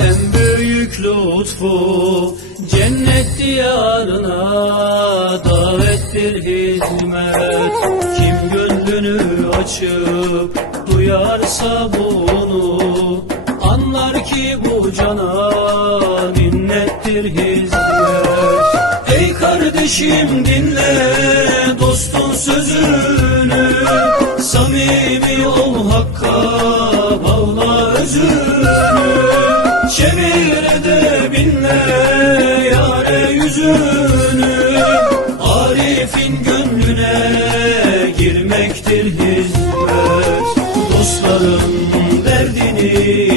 En büyük lütfu cennet diyarına davettir hizmet. Kim gönlünü açıp duyarsa bunu Anlar ki bu cana minnettir hizmet. Ey kardeşim dinle dostun sözünü gözünü Çevir de binme yare yüzünü. Arif'in gönlüne girmektir hizmet Dostların derdini